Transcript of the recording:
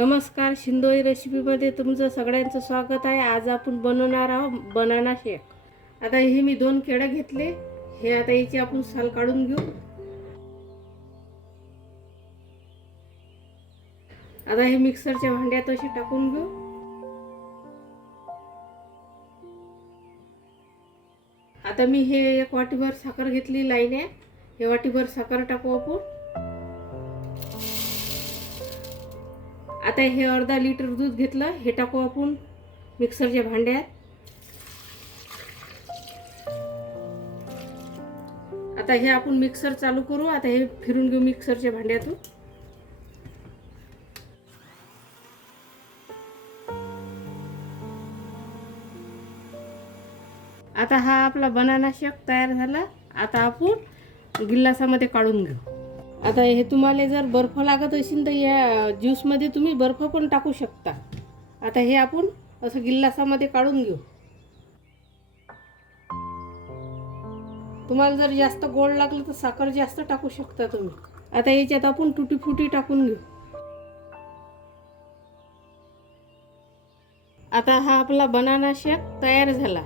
नमस्कार, शिंदोई रेसिपीमध्ये तुमचं सगळ्यांचं स्वागत आहे. आज आपण बनवणार आहोत बनाना शेक. आता हे मी 2 केळं घेतले. हे आता याची आपण साल काढून घेऊ. आता हे मिक्सरच्या भांड्यात असे टाकून घेऊ. आता मी हे 1 वाटीभर साखर घेतली लाईन आहे. हे वाटीभर साखर टाकू आपण. आता हे अर्धा लिटर दूध घेतलं, हे टाकू आपण मिक्सरच्या भांड्यात. आता हे आपण मिक्सर चालू करू. आता हे फिरून घेऊ मिक्सरच्या भांड्यातून. आता हा आपला बनाना शेक तयार झाला. आता आपण गिलासामध्ये काढून घेऊ. आता हे तुम्हाला जर बर्फ लागत असेल तर या ज्यूसमध्ये तुम्ही बर्फ पण टाकू शकता. आता हे आपण असं गिलासामध्ये काढून घेऊ. तुम्हाला जर जास्त गोड लागलं तर साखर जास्त टाकू शकता तुम्ही. आता याच्यात आपण तुटी फुटी टाकून घेऊ. आता हा आपला बनाना शेक तयार झाला.